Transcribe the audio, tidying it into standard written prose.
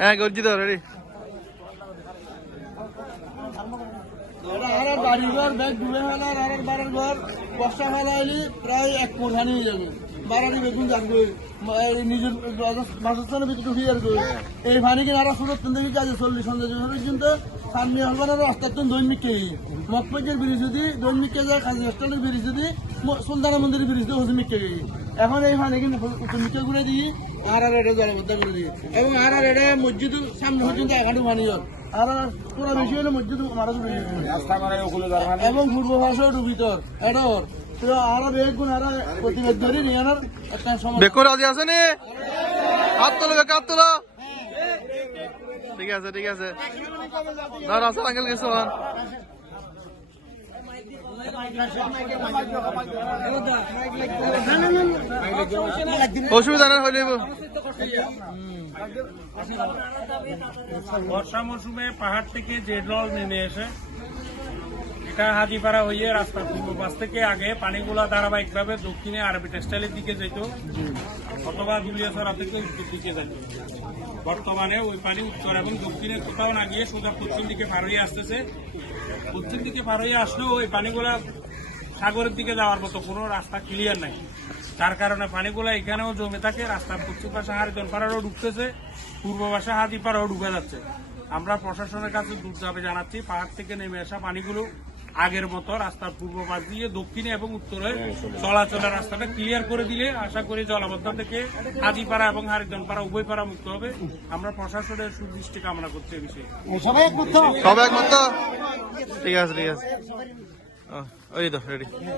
হ্যাঁ গর্জিত রেডি বাড়িঘর ব্যাগ ডুবে ফেলার আর বাড়ির ঘর বর্ষা ফেলা হলে প্রায় 1 কোর পানি হয়ে যাবে বাড়ানি বেগুন যাবে নিজের বাসস্থানের ভিতরে ঢুকে যাবে এই পানি কিনা আরো সুরত থেকে কাজে 40 সন্ধ্যা পর্যন্ত সামনে হলবার রাস্তার তো দৈনিক কে মকপজের ব্রিজ যদি দৈনিক কে যায় কাজী স্টলের ব্রিজ যদি সুলতানা মন্দিরের ব্রিজ দিয়ে হজমিক কে এখন এই পানি কিন্তু উত্তমিকে ঘুরে দিই আর এটা জলবদ্ধ করে দিই এবং আর এটা মসজিদ সামনে পর্যন্ত 1 হাঁটু পানি হয় আর পুরো বেশি হলে মসজিদ মারা এবং পূর্ব ভাষাও ডুবিতর এডর আরো বেগুন আর প্রতিবাদ ধরে নিয়ে আনার একটা সময় বেকুর রাজি আছে নি হাত তোলো হাত তোলো ঠিক আছে না রাসেল আঙ্কেল কিছু অসুবিধা না হইলে বর্ষা মৌসুমে পাহাড় থেকে যে জল নেমে এসে এটা হাজিপাড়া হয়ে রাস্তার পূর্ব পাশ থেকে আগে পানিগুলা ধারাবাহিকভাবে দক্ষিণে আরবি টেক্সটাইলের দিকে যেত অথবা দুলিয়াছড়া থেকে উত্তর দিকে যেত। বর্তমানে ওই পানি উত্তর এবং দক্ষিণে কোথাও না গিয়ে সোজা পশ্চিম দিকে পার হয়ে আসতেছে। পশ্চিম দিকে পার হয়ে আসলেও ওই পানিগুলা সাগরের দিকে যাওয়ার মতো কোনো রাস্তা ক্লিয়ার নাই, যার কারণে পানিগুলা এখানেও জমে থাকে। রাস্তার পশ্চিম পাশে হারিদনপাড়ারও ঢুকতেছে, পূর্ব পাশে হাতিপাড়াও ঢুকে যাচ্ছে। আমরা প্রশাসনের কাছে দ্রুতভাবে জানাচ্ছি পাহাড় থেকে নেমে আসা পানিগুলো আগের মতো রাস্তার পূর্ব পাশ দিয়ে দক্ষিণে এবং উত্তরে চলাচলের রাস্তাটা ক্লিয়ার করে দিলে আশা করি জলাবদ্ধ থেকে হাজিপাড়া এবং হারিদনপাড়া উভয় পাড়া মুক্ত হবে। আমরা প্রশাসনের সুদৃষ্টি কামনা করছি এই বিষয়ে। সবাই একমত ঠিক আছে ওই তো রেডি।